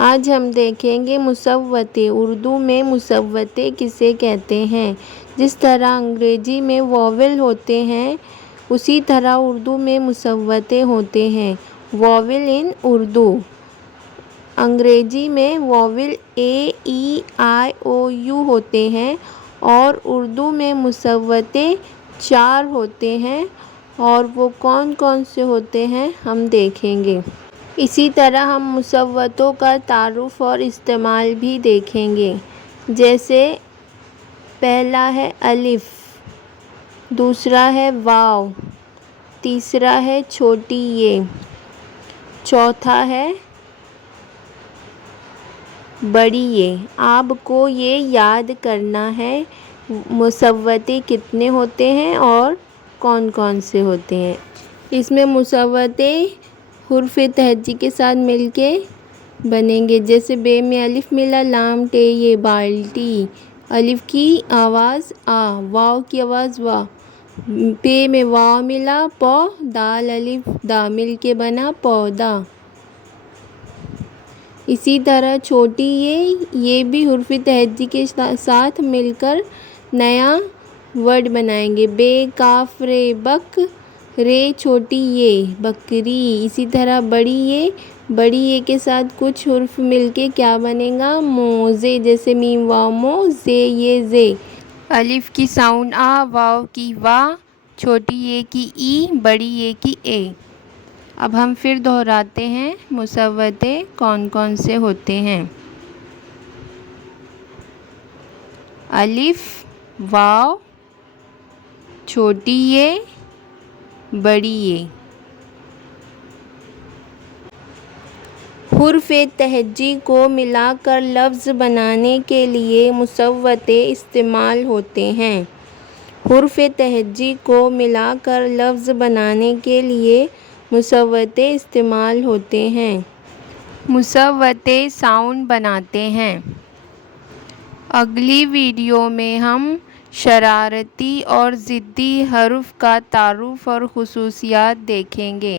آج ہم دیکھیں گے مصوتیں۔ اردو میں مصوتیں کسے کہتے ہیں؟ جس طرح انگریزی میں واول ہوتے ہیں اسی طرح اردو میں مصوتیں ہوتے ہیں۔ واول ان اردو: انگریزی میں واول اے ای آئی او یو ہوتے ہیں اور اردو میں مصوتیں 4 ہوتے ہیں، اور وہ کون کون سے ہوتے ہیں ہم دیکھیں گے۔ اسی طرح ہم مصوتوں کا تعارف اور استعمال بھی دیکھیں گے، جیسے پہلا ہے الف، دوسرا ہے واو، تیسرا ہے چھوٹی ی، چوتھا ہے بڑی ی۔ آپ کو یہ یاد کرنا ہے مصوتیں کتنے ہوتے ہیں اور کون کون سے ہوتے ہیں۔ اس میں مصوتیں حرف تہجی کے ساتھ مل کے بنیں گے، جیسے بے میں الف ملا، لام ٹے یہ بالٹی، الف کی آواز آ، واو کی آواز وا، پے میں واو ملا، پو، دال الف دا مل کے بنا پودا۔ اسی طرح چھوٹی یہ بھی حرف تہجی کے ساتھ مل کر نیا ورڈ بنائیں گے، بے کاف رے بک، رے چھوٹی یہ بکری۔ اسی طرح بڑی یہ کے ساتھ کچھ حرف مل کے کیا بنے گا، موزے، جیسے میم واو مو، زے یہ زے، الف کی ساؤنڈ آ، واو کی وا، چھوٹی یہ کی ای، بڑی یہ کی اے۔ اب ہم پھر دہراتے ہیں مصوتیں کون کون سے ہوتے ہیں۔ الف، واو، چھوٹی یہ، بڑی یہ۔ حرف تہجی کو ملا کر لفظ بنانے کے لیے مصوتیں استعمال ہوتے ہیں۔ حرف تہجی کو ملا کر لفظ بنانے کے لیے مصوتیں استعمال ہوتے ہیں۔ مصوتیں ساؤنڈ بناتے ہیں۔ اگلی ویڈیو میں ہم شرارتی اور ضدی حروف کا تعارف اور خصوصیات دیکھیں گے۔